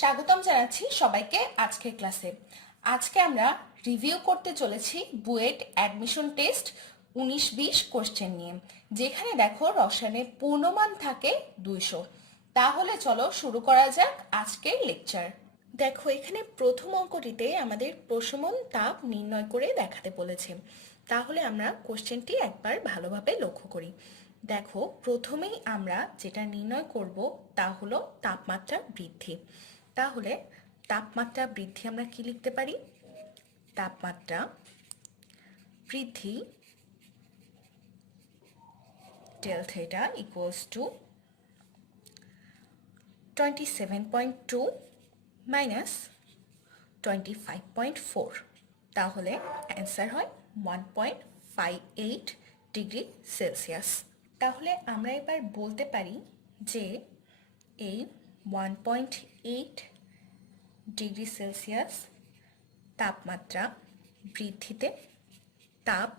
স্বাগতম জানাচ্ছি সবাইকে আজকের ক্লাসে। আজকে আমরা রিভিউ করতে চলেছি বুয়েট অ্যাডমিশন টেস্ট 19-20 কোশ্চেন নিয়ে, যেখানে দেখো রসায়নের পূর্ণমান থাকে 200। তাহলে চলো শুরু করা যাক আজকের লেকচার। দেখো এখানে প্রথম অঙ্কটিতে আমাদের প্রশমন তাপ নির্ণয় করে দেখাতে বলেছে। তাহলে আমরা কোশ্চেনটি একবার ভালোভাবে লক্ষ্য করি। দেখো প্রথমেই আমরা যেটা নির্ণয় করব তা হলো তাপমাত্রা বৃদ্ধি। তাহলে তাপমাত্রা বৃদ্ধি আমরা কি লিখতে পারি? তাপমাত্রা বৃদ্ধি del theta equals to 27.2 minus 25.4। তাহলে অ্যান্সার হয় 1.58 ডিগ্রি সেলসিয়াস। তাহলে আমরা এবার বলতে পারি যে এই 1.8 ডিগ্রি সেলসিয়াস তাপমাত্রা বৃদ্ধিতে তাপ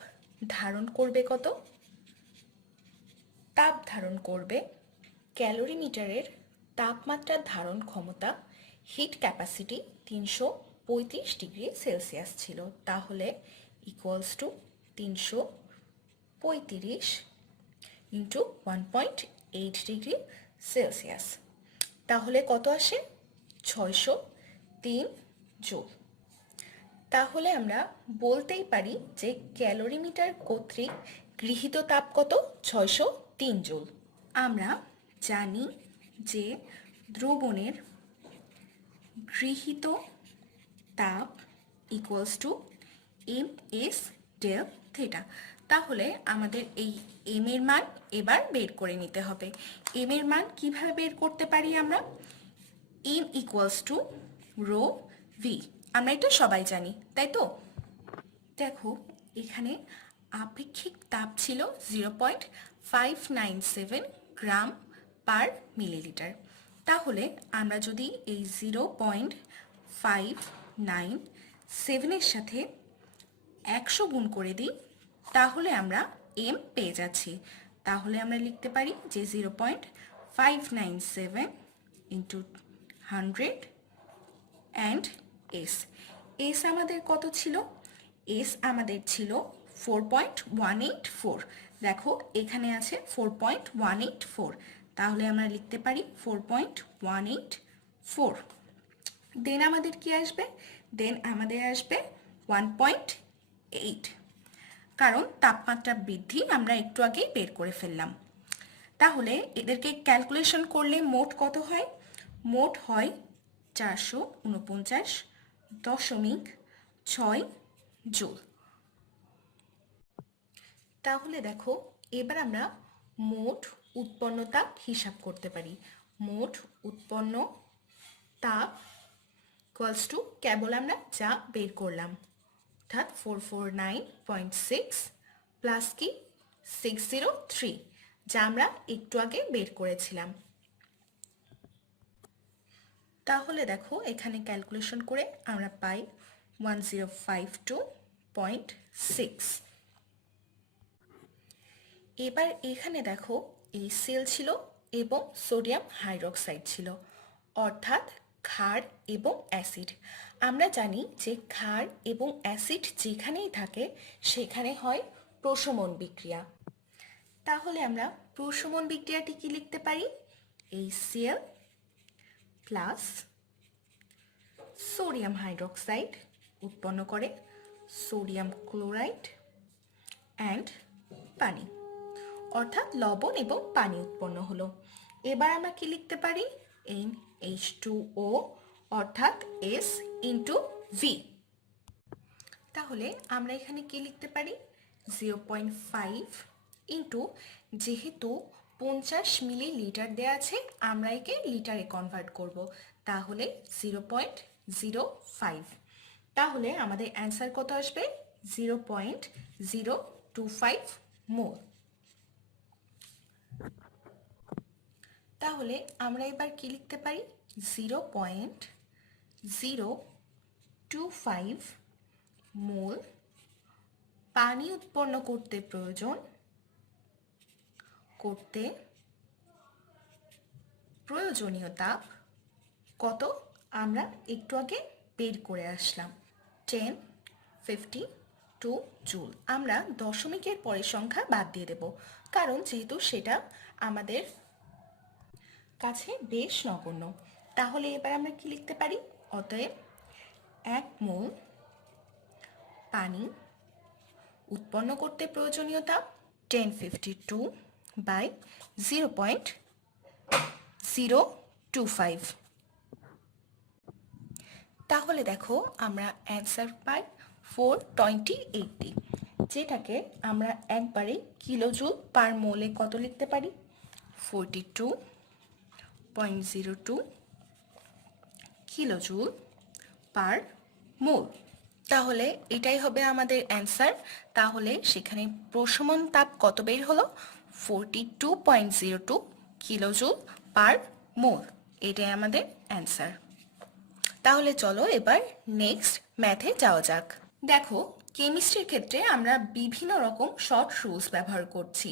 ধারণ করবে কত? তাপ ধারণ করবে ক্যালোরিমিটারের তাপমাত্রা ধারণ ক্ষমতা হিট ক্যাপাসিটি 335 ডিগ্রি সেলসিয়াস ছিল। তাহলে equals to 335 into 1.8 degree Celsius. তাহলে কত আসে? 603 জুল। তাহলে আমরা বলতেই পারি যে ক্যালোরিমিটার কর্তৃক গৃহীত তাপ কত? 603 জুল। আমরা জানি যে দ্রবণের গৃহীত তাপ equals to MS del theta. তাহলে আমাদের এই এম এর মান এবার বের করে নিতে হবে। এম এর মান কিভাবে বের করতে পারি আমরা? M equals to rho V. আমরা এটা সবাই জানি, তাই তো? দেখো এখানে আপেক্ষিক তাপ ছিল 0.597 গ্রাম পার মিলিলিটার। তাহলে আমরা যদি এই 0.597 সাথে 100 গুণ করে দিই তাহলে আমরা এম পেয়ে যাচ্ছি। তাহলে আমরা লিখতে পারি যে 0.597 ইন্টু 100 অ্যান্ড এস। এস আমাদের কত ছিল? এস আমাদের ছিল 4.184। দেখো এখানে আছে 4.184, তাহলে আমরা লিখতে পারি 4.184। দেন আমাদের কি আসবে? দেন আমাদের আসবে 1.8, কারণ তাপমাত্রা বৃদ্ধি আমরা একটু আগেই বের করে ফেললাম। তাহলে এদেরকে ক্যালকুলেশন করলে মোট কত হয়? মোট হয় 449.6 জুল। তাহলে দেখো এবার আমরা মোট উৎপন্ন তাপ হিসাব করতে পারি। মোট উৎপন্ন তাপ ইকুয়ালস টু কেবল আমরা যা বের করলাম, অর্থাৎ 449.6 প্লাস কি 603, যা আমরা একটু আগে বের করেছিলাম। তাহলে দেখো এখানে ক্যালকুলেশন করে আমরা পাই 1052.6। এবার এখানে দেখো এই সেল ছিল এবং সোডিয়াম হাইড্রোক্সাইড ছিল, অর্থাৎ ক্ষার এবং অ্যাসিড। আমরা জানি যে ক্ষার এবং অ্যাসিড যেখানেই থাকে সেখানে হয় প্রশমন বিক্রিয়া। তাহলে আমরা প্রশমন বিক্রিয়াটি কি লিখতে পারি? এই সেল প্লাস সোডিয়াম হাইড্রোক্সাইড উৎপন্ন করে সোডিয়াম ক্লোরাইড অ্যান্ড পানি, অর্থাৎ লবণ এবং পানি উৎপন্ন হলো। এবার আমরা কি লিখতে পারি? NH2O অর্থাৎ S ইন্টু ভি। তাহলে আমরা এখানে কি লিখতে পারি? 0.5 ইন্টু, যেহেতু 50 মিলিলিটার দেওয়া আছে আমরা একে লিটারে কনভার্ট করব, তাহলে 0.05। তাহলে আমাদের অ্যান্সার কত আসবে? 0.025 মোল। তাহলে আমরা এবার কি লিখতে পারি? 0.025 মোল পানি উৎপন্ন করতে প্রয়োজনীয় তাপ কত? আমরা একটু আগে বের করে আসলাম 1052 জুল। আমরা দশমিকের পরের সংখ্যা বাদ দিয়ে দেব, কারণ যেহেতু সেটা আমাদের কাছে বেশ নগণ্য। তাহলে এবার আমরা কি লিখতে পারি? অতএব 1 মোল পানি উৎপন্ন করতে প্রয়োজনীয় তাপ 1052 বাই 0.025। তাহলে দেখো আমরা অ্যান্সার পাই 428, যেটাকে আমরা একবারে কিলোজুল পার মোলে কত লিখতে পারি? 42.02 কিলোজুল পার মোল। তাহলে এটাই হবে আমাদের অ্যান্সার। তাহলে সেখানে প্রশমন তাপ কত বের হলো? 42.02 কিলোজুল পার মোল। এটাই আমাদের অ্যান্সার। তাহলে চলো এবার নেক্সট ম্যাথে যাওয়া যাক। দেখো, কেমিস্ট্রির ক্ষেত্রে আমরা বিভিন্ন রকম শর্ট রুলস ব্যবহার করছি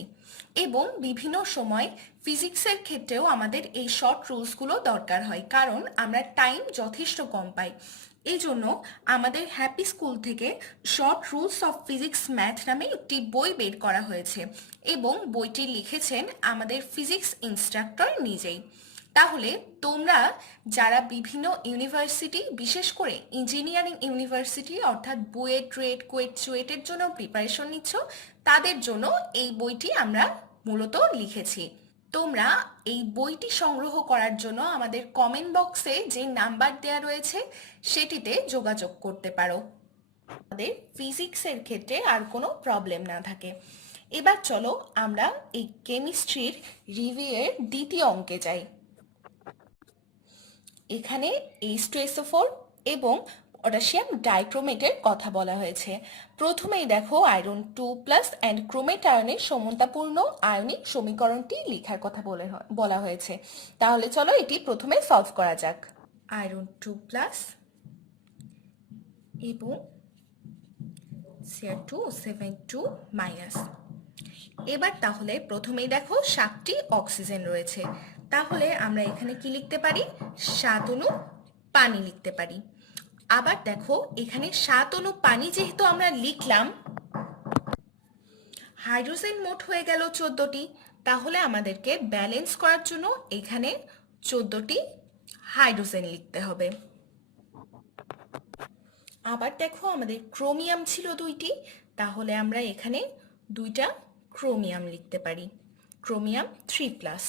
এবং বিভিন্ন সময় ফিজিক্সের ক্ষেত্রেও আমাদের এই শর্ট রুলসগুলো দরকার হয়, কারণ আমরা টাইম যথেষ্ট কম পাই। এই জন্য আমাদের হ্যাপি স্কুল থেকে short rules of physics math নামে একটি বই বের করা হয়েছে এবং বইটি লিখেছেন আমাদের ফিজিক্স ইনস্ট্রাক্টর নিজেই। তাহলে তোমরা যারা বিভিন্ন ইউনিভার্সিটি, বিশেষ করে ইঞ্জিনিয়ারিং ইউনিভার্সিটি অর্থাৎ বুয়েট, রেট, কুয়েট, চুয়েটের জন্য প্রিপারেশন নিচ্ছ, তাদের জন্য এই বইটি আমরা মূলত লিখেছি। তোমরা এই বইটি সংগ্রহ করার জন্য আমাদের কমেন্ট বক্সে যে নাম্বার দেওয়া রয়েছে সেটিতে যোগাযোগ করতে পারো, আমাদের ফিজিক্সের ক্ষেত্রে আর কোনো প্রবলেম না থাকে। এবার চলো আমরা এই কেমিস্ট্রির রিভিউয়ের দ্বিতীয় অঙ্কে যাই। এখানে H2SO4 এবং পটাশিয়াম ডাইক্রোমেটের কথা বলা হয়েছে। প্রথমেই দেখো আয়রন 2+ অ্যান্ড ক্রোমেট আয়নের সমতাপূর্ণ আয়নিক সমীকরণটি লেখার কথা বলা হয়েছে। তাহলে চলো এটি প্রথমে সলভ করা যাক। আয়রন 2+ এবং Cr2O7 2-। এবার তাহলে প্রথমেই দেখো 7টি অক্সিজেন রয়েছে। তাহলে আমরা এখানে কি লিখতে পারি? 7 অণু পানি লিখতে পারি। আবার দেখো এখানে 7 অণু পানি যেহেতু আমরা লিখলাম, হাইড্রোজেন মোট হয়ে গেল 14টি। তাহলে আমাদেরকে ব্যালেন্স করার জন্য এখানে 14টি হাইড্রোজেন লিখতে হবে। আবার দেখো আমাদের ক্রোমিয়াম ছিল 2টি, তাহলে আমরা এখানে 2টা ক্রোমিয়াম লিখতে পারি, ক্রোমিয়াম 3+।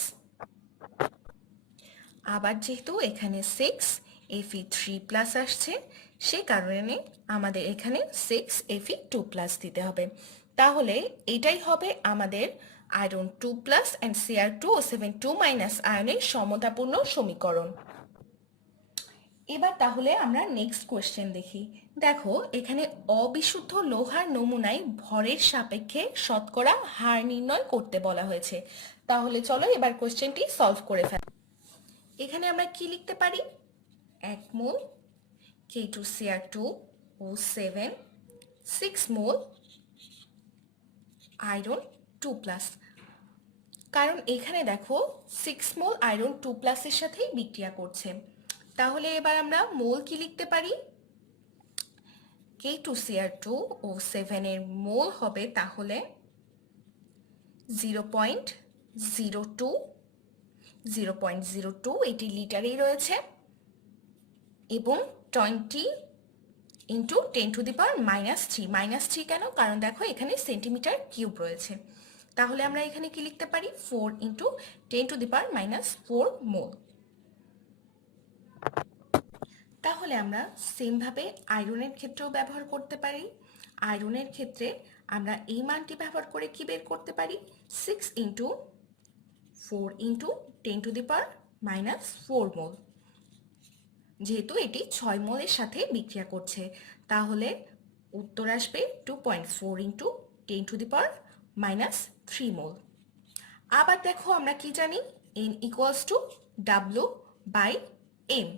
আবার যেহেতু এখানে 6Fe3+ আসছে, সে কারণে আমাদের এখানে 6Fe2+ দিতে হবে। তাহলে এটাই হবে আমাদের আয়রন 2+ অ্যান্ড Cr2O7 2- আয়নের সমতাপূর্ণ সমীকরণ। এবার তাহলে আমরা নেক্সট কোয়েশ্চেন দেখি। দেখো এখানে অবিশুদ্ধ লোহার নমুনায় ভরের সাপেক্ষে শতকরা হার নির্ণয় করতে বলা হয়েছে। তাহলে চলো এবার কোয়েশ্চেনটি সলভ করে ফেলি। এখানে আমরা কি লিখতে পারি? 1 মোল K2Cr2O7, 6 মোল আয়রন 2+। কারণ এখানে দেখো 6 মোল আয়রন 2+ এর সাথেই বিক্রিয়া করছে। তাহলে এবার আমরা মোল কি লিখতে পারি? K2Cr2O7 এর মোল হবে তাহলে 0.02, এটি লিটারেই রয়েছে, এবং 20 × 10⁻³ -3 কেন? কারণ দেখো এখানে সেন্টিমিটার কিউব রয়েছে। তাহলে আমরা এখানে কি লিখতে পারি? 4 × 10⁻⁴ মোল। তাহলে আমরা সেমভাবে আয়রনের ক্ষেত্রেও ব্যবহার করতে পারি। আয়রনের ক্ষেত্রে আমরা এই মানটি ব্যবহার করে কি বের করতে পারি? 6 × 4 × 10⁻⁴ মোল। যেহেতু এটি 6 মোলের সাথে বিক্রিয়া করছে, তাহলে উত্তর আসবে 2.4 × 10⁻³ মোল। আবার দেখো আমরা কি জানি? N = W/M,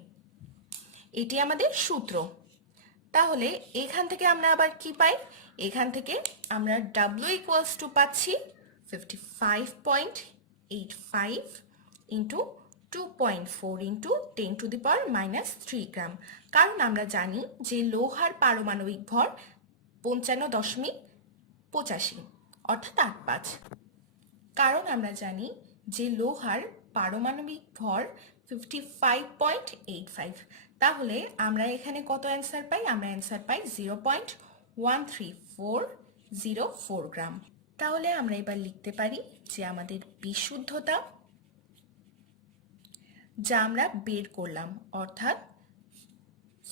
এটি আমাদের সূত্র। তাহলে এখান থেকে আমরা আবার কি পাই? এখান থেকে আমরা W = পাচ্ছি 55.85 × 2.4 ইন্টু 10⁻³ গ্রাম, কারণ আমরা জানি যে লোহার পারমাণবিক ভর 55.85 অর্থাৎ 8.5। কারণ আমরা জানি যে লোহার পারমাণবিক ভর 55.85, তাহলে আমরা এখানে কত অ্যান্সার পাই? আমরা অ্যান্সার পাই 0.13404 গ্রাম। তাহলে আমরা এবার লিখতে পারি যে আমাদের বিশুদ্ধতা যা আমরা বের করলাম অর্থাৎ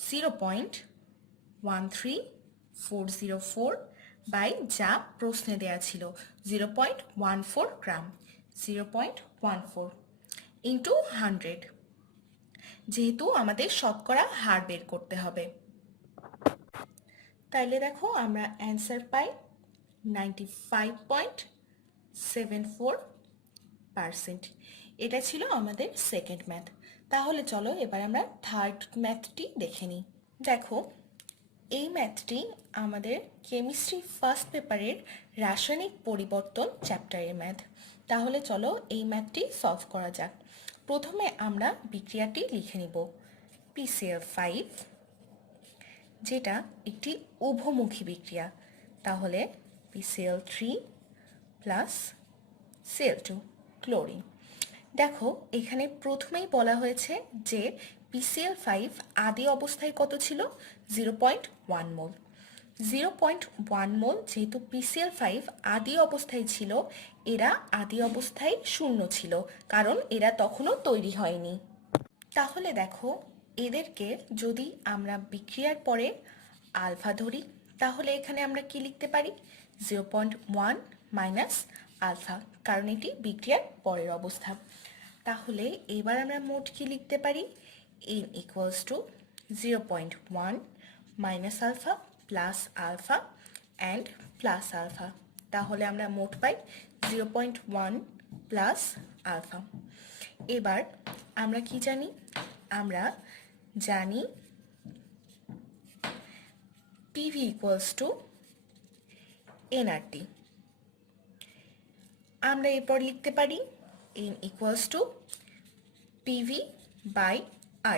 0.13404 বাই যা প্রশ্নে দেয়া ছিল 0.14 গ্রাম, 0.14 ইন্টু 100, যেহেতু আমাদের শতকরা হার বের করতে হবে। তাইলে দেখো আমরা অ্যান্সার পাই 95.74%। এটা ছিল আমাদের সেকেন্ড ম্যাথ। তাহলে চলো এবার আমরা থার্ড ম্যাথটি দেখে নিই। দেখো এই ম্যাথটি আমাদের কেমিস্ট্রি ফার্স্ট পেপারের রাসায়নিক পরিবর্তন চ্যাপ্টারের ম্যাথ। তাহলে চলো এই ম্যাথটি সলভ করা যাক। প্রথমে আমরা বিক্রিয়াটি লিখে নিব। PCl5 যেটা একটি উভমুখী বিক্রিয়া, তাহলে PCl3 প্লাস Cl2 ক্লোরিন। দেখো এখানে প্রথমেই বলা হয়েছে যে PCl5 আদি অবস্থায় কত ছিল? 0.1 মোল। 0.1 মোল যেহেতু PCl5 আদি অবস্থায় ছিল, এরা আদি অবস্থায় শূন্য ছিল, কারণ এরা তখনও তৈরি হয়নি। তাহলে দেখো এদেরকে যদি আমরা বিক্রিয়ার পরে আলফা ধরি, তাহলে এখানে আমরা কি লিখতে পারি? 0.1 মাইনাস আলফা, কারণ এটি বিক্রিয়ার পরের অবস্থা। তাহলে এবার আমরা মোট কি লিখতে পারি? n equals to 0.1 minus alpha plus alpha and plus alpha. তাহলে আমরা মোট পাই 0.1 প্লাস আলফা। এবার আমরা কি জানি? আমরা জানি PV ইকুয়ালস টু nRT। আমরা এরপর লিখতে পারি n equals to PV by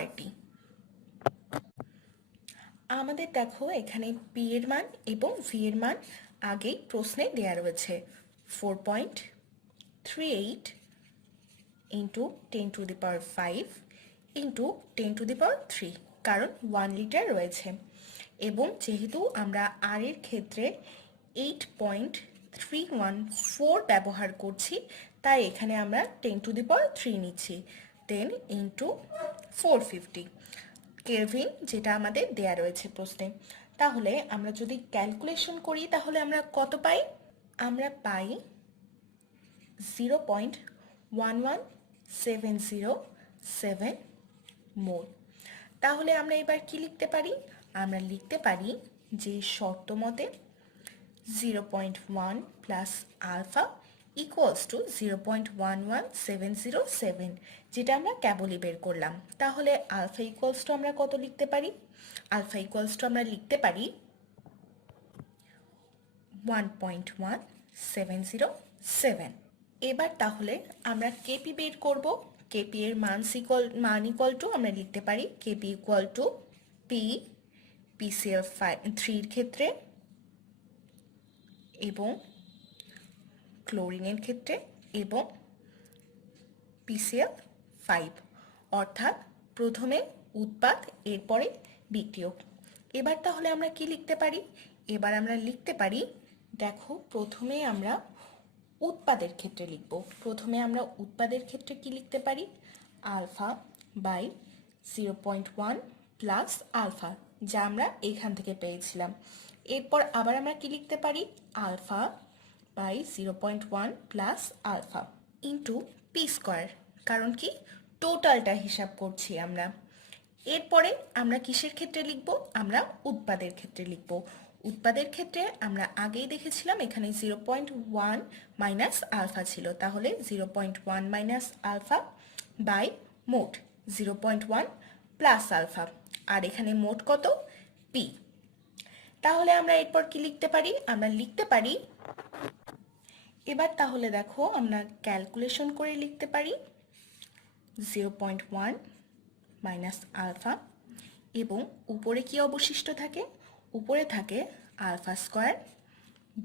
RT। আমাদের দেখো এখানে P এর মান এবং V এর মান আগেই প্রশ্নে দেয়া রয়েছে 4.38 ইন্টু 10⁵ ইন্টু 10⁻³ কারণ 1 লিটার রয়েছে, এবং যেহেতু আমরা আর এর ক্ষেত্রে 8.314 ব্যবহার করছি, তাই এখানে আমরা 10⁻³ নিচ্ছি। 10 ইন্টু 450 কেলভিন, যেটা আমাদের দেয়া রয়েছে প্রশ্নে। তাহলে আমরা যদি ক্যালকুলেশন করি তাহলে আমরা কত পাই? আমরা পাই 0.11707 মোল। তাহলে আমরা এবার কি লিখতে পারি? আমরা লিখতে পারি যে শর্ত মতে 0.1 প্লাস আলফা ইকুয়ালস টু 0.11707, যেটা আমরা কেবলই বের করলাম। তাহলে আলফা ইকুয়ালস টু আমরা কত লিখতে পারি? আলফা ইকুয়ালস টু আমরা লিখতে পারি 1.1707। এবার তাহলে আমরা কেপি বের করব। কেপি এর মান ইকুয়াল টু আমরা লিখতে পারি KP equal to P PCl3 এর ক্ষেত্রে এবং ক্লোরিনের ক্ষেত্রে এবং PCl5, অর্থাৎ প্রথমে উৎপাদ এরপরে বিক্রিয়ক। এবার তাহলে আমরা কি লিখতে পারি? এবার আমরা লিখতে পারি, দেখো প্রথমে আমরা উৎপাদের ক্ষেত্রে লিখব। প্রথমে আমরা উৎপাদের ক্ষেত্রে কি লিখতে পারি? আলফা বাই 0.1 প্লাস আলফা, যা আমরা এখান থেকে পেয়েছিলাম। এরপর আবার আমরা কি লিখতে পারি? Alpha by 0.1 plus alpha into P square, কারণ কি টোটালটা হিসাব করছি আমরা। এরপরে আমরা কিসের ক্ষেত্রে লিখব? আমরা উৎপাদের ক্ষেত্রে লিখব। উৎপাদের ক্ষেত্রে আমরা আগেই দেখেছিলাম এখানে 0.1 মাইনাস আলফা ছিল, তাহলে 0.1 মাইনাস আলফা বাই মোট 0.1 প্লাস আলফা, আর এখানে মোট কত? পি। তাহলে আমরা এরপর কি লিখতে পারি? আমরা লিখতে পারি, এবার তাহলে দেখো আমরা ক্যালকুলেশন করে লিখতে পারি 0.1 মাইনাস আলফা, এবং উপরে কি অবশিষ্ট থাকে? উপরে থাকে alpha square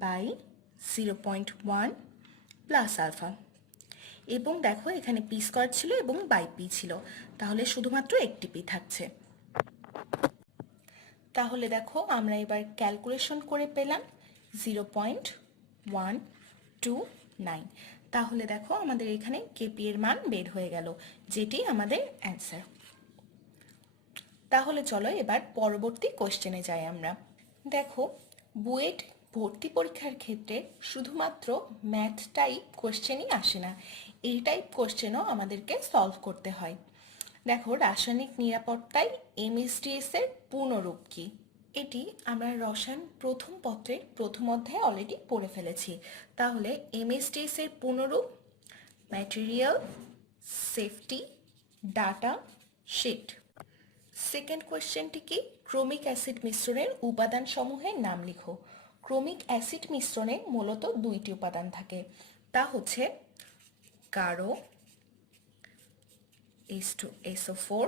by 0.1 plus alpha. এবং দেখো এখানে পি স্কোয়ার ছিল এবং বাই পি ছিল, তাহলে শুধুমাত্র একটি পি থাকছে। তাহলে দেখো আমরা এবার ক্যালকুলেশন করে পেলাম 0.129। তাহলে দেখো আমাদের এখানে কেপি এর মান বের হয়ে গেল, যেটি আমাদের অ্যান্সার। তাহলে চলো এবার পরবর্তী কোশ্চেনে যাই আমরা। দেখো বুয়েট ভর্তি পরীক্ষার ক্ষেত্রে শুধুমাত্র ম্যাথ টাইপ কোশ্চেনই আসে না, এই টাইপ কোশ্চেনও আমাদেরকে সলভ করতে হয়। দেখো রাসায়নিক নিরাপত্তায় এমএসডিএস এর পূর্ণরূপ কি? এটি আমরা রসায়ন প্রথম পত্রের প্রথম অধ্যায়ে অলরেডি পড়ে ফেলেছি। তাহলে এমএসডিএস এর পূর্ণরূপ material, safety, data, sheet. Second কোয়েশ্চেনটি কি? ক্রোমিক অ্যাসিড মিশ্রণের উপাদান সমূহের নাম লিখো। ক্রোমিক অ্যাসিড মিশ্রণে মূলত দুইটি উপাদান থাকে, তা হচ্ছে গাঢ় H2SO4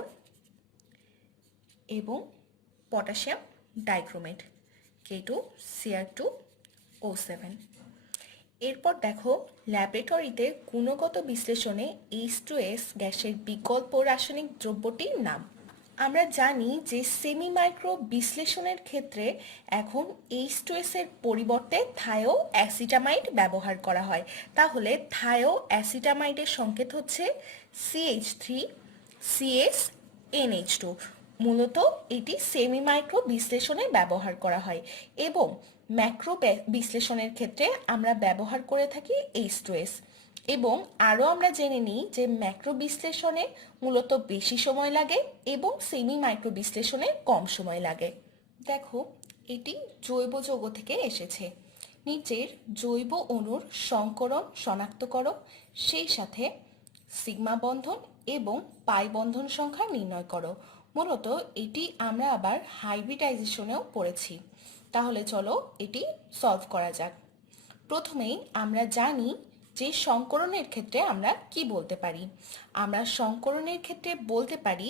এবং পটাশিয়াম ডাইক্রোমেট K2Cr2O7। এরপর দেখো ল্যাবরেটরিতে গুণগত বিশ্লেষণে H2S গ্যাসের বিকল্প রাসায়নিক দ্রব্যটির নাম। আমরা জানি যে সেমি মাইক্রো বিশ্লেষণের ক্ষেত্রে এখন H2S এর পরিবর্তে থায়ো অ্যাসিটামাইড ব্যবহার করা হয়। তাহলে থায়ো অ্যাসিটামাইডের সংকেত হচ্ছে CH3CSNH2। মূলত এটি সেমি মাইক্রো বিশ্লেষণে ব্যবহার করা হয়, এবং ম্যাক্রো বিশ্লেষণের ক্ষেত্রে আমরা ব্যবহার করে থাকি H2S। এবং আরও আমরা জেনে নিই যে ম্যাক্রো বিশ্লেষণে মূলত বেশি সময় লাগে এবং সেমি মাইক্রো বিশ্লেষণে কম সময় লাগে। দেখো এটি জৈব যৌগ থেকে এসেছে। নিচের জৈব অণুর সংকরণ শনাক্ত করো, সেই সাথে সিগমা বন্ধন এবং পাই বন্ধন সংখ্যা নির্ণয় করো। মূলত এটি আমরা আবার হাইব্রিডাইজেশনেও পড়েছি। তাহলে চলো এটি সলভ করা যাক। প্রথমেই আমরা জানি যে সংকরণের ক্ষেত্রে আমরা কি বলতে পারি। আমরা সংকরণের ক্ষেত্রে বলতে পারি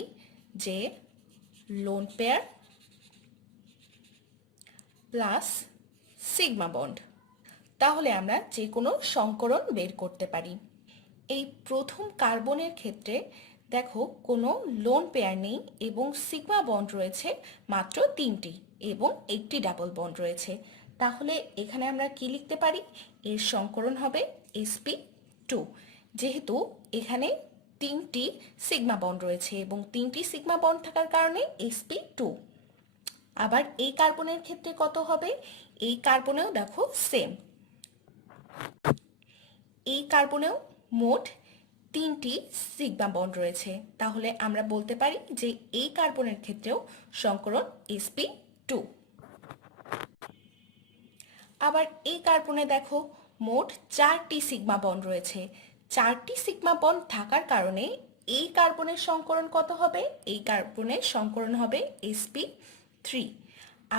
যে lone pair plus sigma bond. তাহলে আমরা যে কোনো সংকরণ বের করতে পারি। এই প্রথম কার্বনের ক্ষেত্রে দেখো কোনো লোন পেয়ার নেই এবং সিগমা বন্ড রয়েছে মাত্র 3টি এবং একটি ডাবল বন্ড রয়েছে। তাহলে এখানে আমরা কি লিখতে পারি? এর সংকরণ হবে sp2। যেহেতু এখানে 3টি সিগমা বন্ড রয়েছে এবং 3টি সিগমা বন্ড থাকার কারণে sp2। আবার এই কার্বনের ক্ষেত্রে কত হবে? এই কার্বনেও দেখো সেম, এই কার্বনেও মোট 3টি সিগমা বন্ড রয়েছে। তাহলে আমরা বলতে পারি যে এই কার্বনের ক্ষেত্রেও সংকরণ sp2। আবার এই কার্বনে দেখো মোট 4টি সিগমা বন্ড রয়েছে। 4টি সিগমা বন্ড থাকার কারণে এই কার্বনের সংকরণ কত হবে? এই কার্বনের সংকরণ হবে sp3।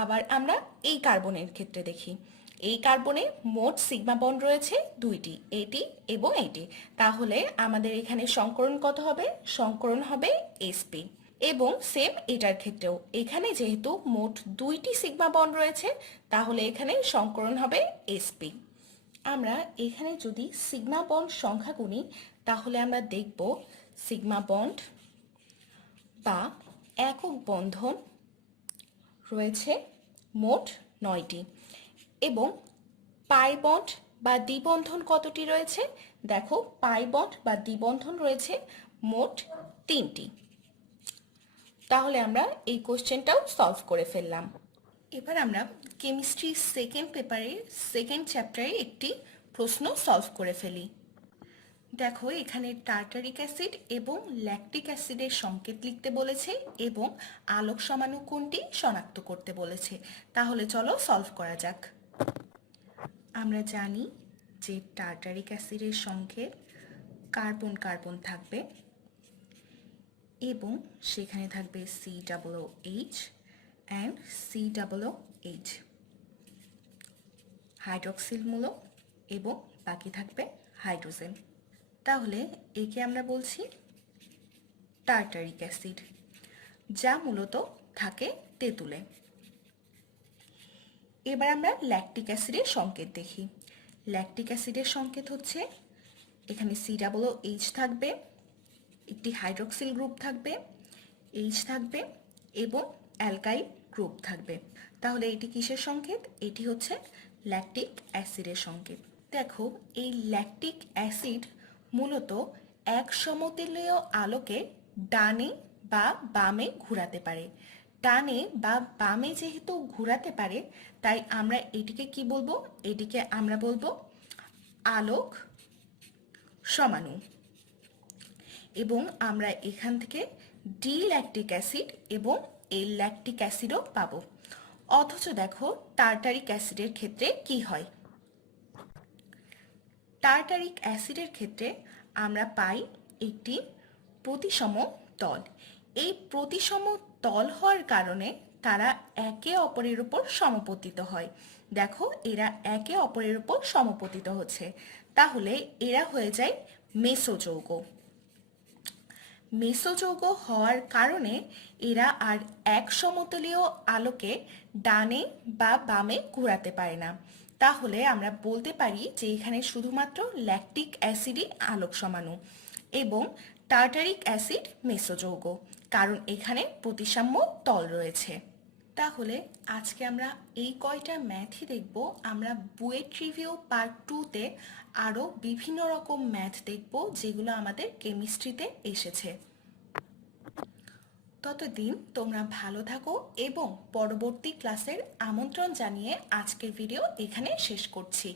আবার আমরা এই কার্বনের ক্ষেত্রে দেখি, এই কার্বনে মোট সিগমা বন্ড রয়েছে 2টি, এটি এবং এটি। তাহলে আমাদের এখানে সংকরণ কত হবে? সংকরণ হবে sp। এবং সেম এটার ক্ষেত্রেও এখানে যেহেতু মোট 2টি সিগমা বন্ড রয়েছে, তাহলে এখানে সংকরণ হবে sp। আমরা এখানে যদি সিগমা বন্ড সংখ্যা গুনি, তাহলে আমরা দেখব সিগমা বন্ড বা একক বন্ধন রয়েছে মোট 9টি এবং পাই বন্ড বা দ্বিবন্ধন কতটি রয়েছে? দেখো পাই বন্ড বা দ্বিবন্ধন রয়েছে মোট 3টি। তাহলে আমরা এই কোশ্চেনটাও সলভ করে ফেললাম। এবার আমরা কেমিস্ট্রি সেকেন্ড পেপারের সেকেন্ড চ্যাপ্টারে একটি প্রশ্ন সলভ করে ফেলি। দেখো এখানে টার্টারিক অ্যাসিড এবং ল্যাকটিক অ্যাসিডের সংকেত লিখতে বলেছে এবং আলোক সমাণু কোণটি শনাক্ত করতে বলেছে। তাহলে চলো সলভ করা যাক। আমরা জানি যে টার্টারিক অ্যাসিডের সংকেত কার্বন কার্বন থাকবে এবং সেখানে থাকবে COOH অ্যান্ড COOH, হাইড্রক্সিল মূলক, এবং বাকি থাকবে হাইড্রোজেন। তাহলে একে আমরা বলছি টার্টারিক অ্যাসিড, যা মূলত থাকে তেঁতুলে। এবার আমরা ল্যাকটিক অ্যাসিডের সংকেত দেখি। ল্যাকটিক অ্যাসিডের সংকেত হচ্ছে এখানে COOH থাকবে, একটি হাইড্রক্সিল গ্রুপ থাকবে, H থাকবে এবং অ্যালকাইল গ্রুপ থাকবে। তাহলে এটি কিসের সংকেত? এটি হচ্ছে ল্যাকটিক অ্যাসিডের সংকেত। দেখো, এই ল্যাকটিক অ্যাসিড মূলত এক সমতুল্য আলোকে ডানে বা বামে ঘোরাতে পারে। ডানে বা বামে যেহেতু ঘোরাতে পারে, তাই আমরা এটিকে কি বলবো? এটিকে আমরা বলবো আলোক সমাণু। এবং আমরা এখান থেকে ডি ল্যাকটিক অ্যাসিড এবং এই ল্যাকটিক অ্যাসিডও পাবো। অথচ দেখো, টার্টারিক অ্যাসিডের ক্ষেত্রে কি হয়? টার্টারিক অ্যাসিডের ক্ষেত্রে আমরা পাই একটি প্রতিসম তল। এই প্রতিসম তল হওয়ার কারণে তারা একে অপরের উপর সমপতিত হয়। দেখো, এরা একে অপরের উপর সমপতিত হচ্ছে, তাহলে এরা হয়ে যায় মেসোযৌগ। মেসোযৌগ হওয়ার কারণে এরা আর এক সমতলীয় আলোকে ডানে বা বামে ঘোরাতে পারে না। তাহলে আমরা বলতে পারি যে এখানে শুধুমাত্র ল্যাকটিক অ্যাসিডই আলোক সমাণু এবং টার্টারিক অ্যাসিড মেসোযৌগ, কারণ এখানে প্রতিসাম্য তল রয়েছে। তাহলে আজকে আমরা এই কয়টা ম্যাথই দেখব। আমরা বুয়েট রিভিউ পার্ট 2-তে আরও বিভিন্ন রকম ম্যাথ দেখব, যেগুলো আমাদের কেমিস্ট্রিতে এসেছে। ততদিন তোমরা ভালো থাকো এবং পরবর্তী ক্লাসের আমন্ত্রণ জানিয়ে আজকের ভিডিও এখানে শেষ করছি।